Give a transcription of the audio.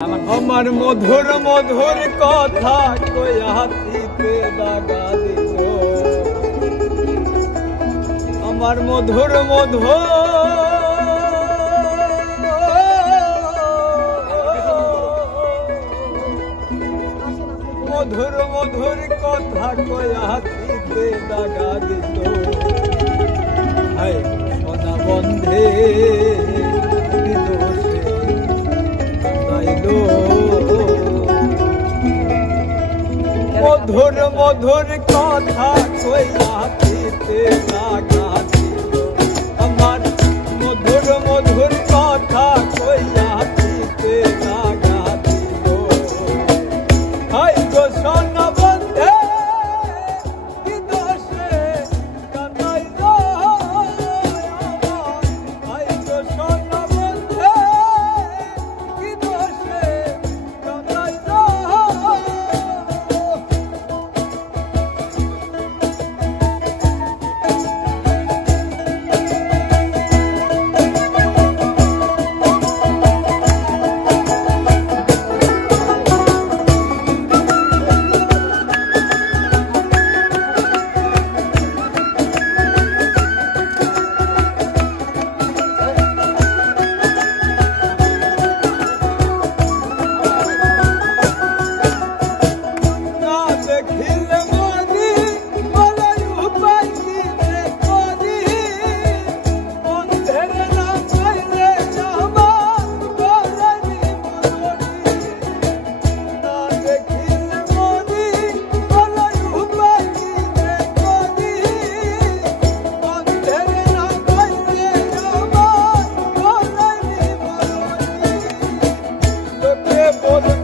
আমার মধুর মধুর কথা কইয়া হাতিতে দাগা দিল। আমার মধুর মধুর মধুর মধুর কথা কইয়া হাতিতে দাগা দিল। হায় সোনা বন্ধে মধুর মধুর কথা কইয়া দিতে লাগা দিল। আমার মধুর মধুর কথা কইয়া দিতে লাগা দিল। হাই গো সোনা বন্ধে কি দোষে কাঁদাইল আমার। হাই গো সোনা বন্ধে কি দোষে কাঁদাইল। Por